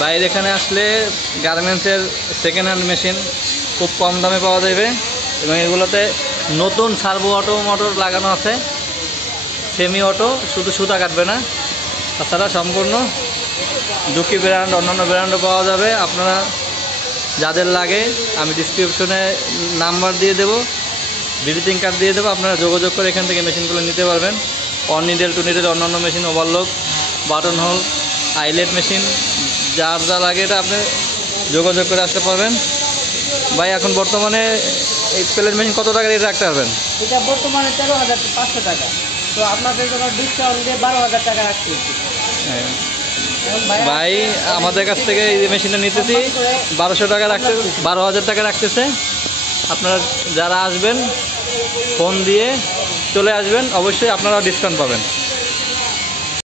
বাইরে এখানে আসলে গার্মেন্টসের সেকেন্ড হ্যান্ড মেশিন খুব কম দামে পাওয়া যাবে এবং এগুলোতে নতুন সার্ভো অটো মোটর লাগানো আছে, সেমি অটো, শুধু সুতা কাটবে না। তাছাড়া সম্পূর্ণ জুকি ব্র্যান্ড, অন্যান্য ব্র্যান্ডও পাওয়া যাবে। আপনারা যাদের লাগে আমি ডিসক্রিপশনে নাম্বার দিয়ে দেবো, ভিজিটিং কার্ড দিয়ে দেবো, আপনারা যোগাযোগ করে এখান থেকে মেশিনগুলো নিতে পারবেন। অন নিডেল টু নিডেল অন্যান্য machine, overlock, button whole, eyelet machine, যার যা লাগে এটা আপনি যোগাযোগ করে আসতে পারবেন। ভাই এখন বর্তমানে এই প্লেট মেশিন কত টাকা রেট রাখতে পারবেন? এটা বর্তমানে 13,500 টাকা, তো আপনাদের জন্য ডিসকাউন্ট দিয়ে 12,000 টাকা রাখছি। হ্যাঁ ভাই, আমাদের কাছ থেকে এই মেশিনটা নিতেছি 1200 টাকা রাখতে, 12,000 টাকা রাখতেছে। আপনারা যারা আসবেন ফোন দিয়ে চলে আসবেন, অবশ্যই আপনারা ডিসকাউন্ট পাবেন।